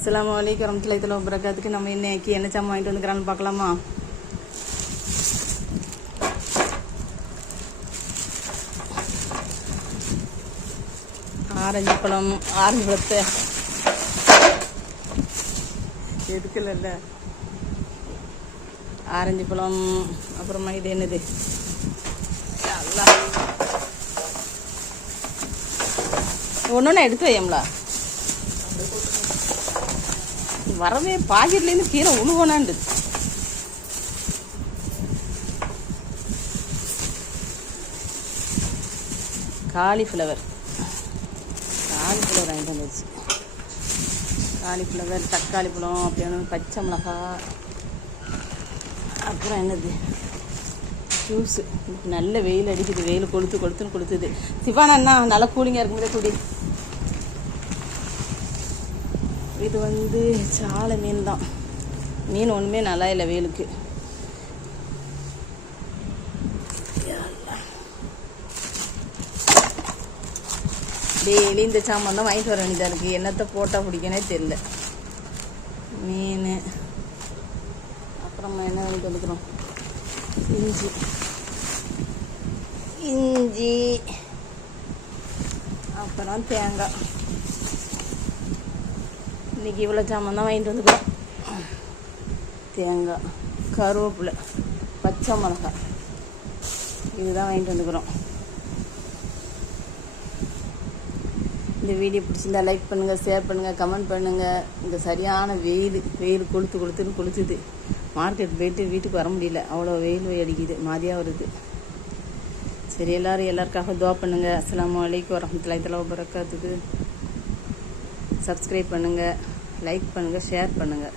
அஸ்ஸலாமு அலைக்கும் வரஹ்மத்துல்லாஹி தஆலா வபரகாத்துக்கு. நம்ம இன்னைக்கு என்ன சாமான் வாங்கிட்டு வந்துக்கிறான்னு பார்க்கலாமா? ஆரஞ்சு பழத்தை எதுக்குல்ல ஆரஞ்சு பழம். அப்புறமா இது என்னது, ஒன்று எடுத்து வையம்லா. வரவே பாக்கெட்லேருந்து கீரை உழுவோனாண்டு. காலிஃப்ளவர் வாங்கிட்டு வந்துச்சு. காலிஃப்ளவர், தக்காளி பழம், அப்படியே பச்சை மிளகா, அப்புறம் என்னது ஜூஸு. நல்ல வெயில் அடிக்குது, வெயில் கொளுத்துன்னு கொளுத்துது. சிவானா அண்ணா நல்லா கூலிங்காக இருக்கும்போதே குடி. இது வந்து சாலை மீன் தான். மீன் ஒன்றுமே நல்லா இல்லை வெயிலுக்கு. டெய்லி இந்த சாமான் தான் வாங்கிட்டு வர வேண்டியதாக இருக்குது. என்னத்தை போட்டால் பிடிக்கனே தெரியல. மீன், அப்புறமா என்ன வாங்கிட்டு வந்துக்கிறோம், இஞ்சி, அப்புறம் தேங்காய். இன்றைக்கி இவ்வளோ சாமான் தான் வாங்கிட்டு வந்துக்கிறோம். தேங்காய், கருவேப்பிலை, பச்சை மிளகாய், இதுதான் வாங்கிட்டு வந்துக்கிறோம். இந்த வீடியோ பிடிச்சிருந்தா லைக் பண்ணுங்கள், ஷேர் பண்ணுங்கள், கமெண்ட் பண்ணுங்கள். இங்கே சரியான வெயில் கொளுத்துன்னு கொளுத்துது. மார்க்கெட் போயிட்டு வீட்டுக்கு வர முடியல, அவ்வளோ வெயில் அடிக்குது, மாதிரியாக வருது. சரி, எல்லாருக்காக துவா பண்ணுங்கள். அஸ்ஸலாமு அலைக்கும் வரஹ்மத்துல்லாஹி தஆலா வபரகாத்துக்கு. சப்ஸ்கிரைப் பண்ணுங்கள், லைக் பண்ணுங்கள், ஷேர் பண்ணுங்கள்.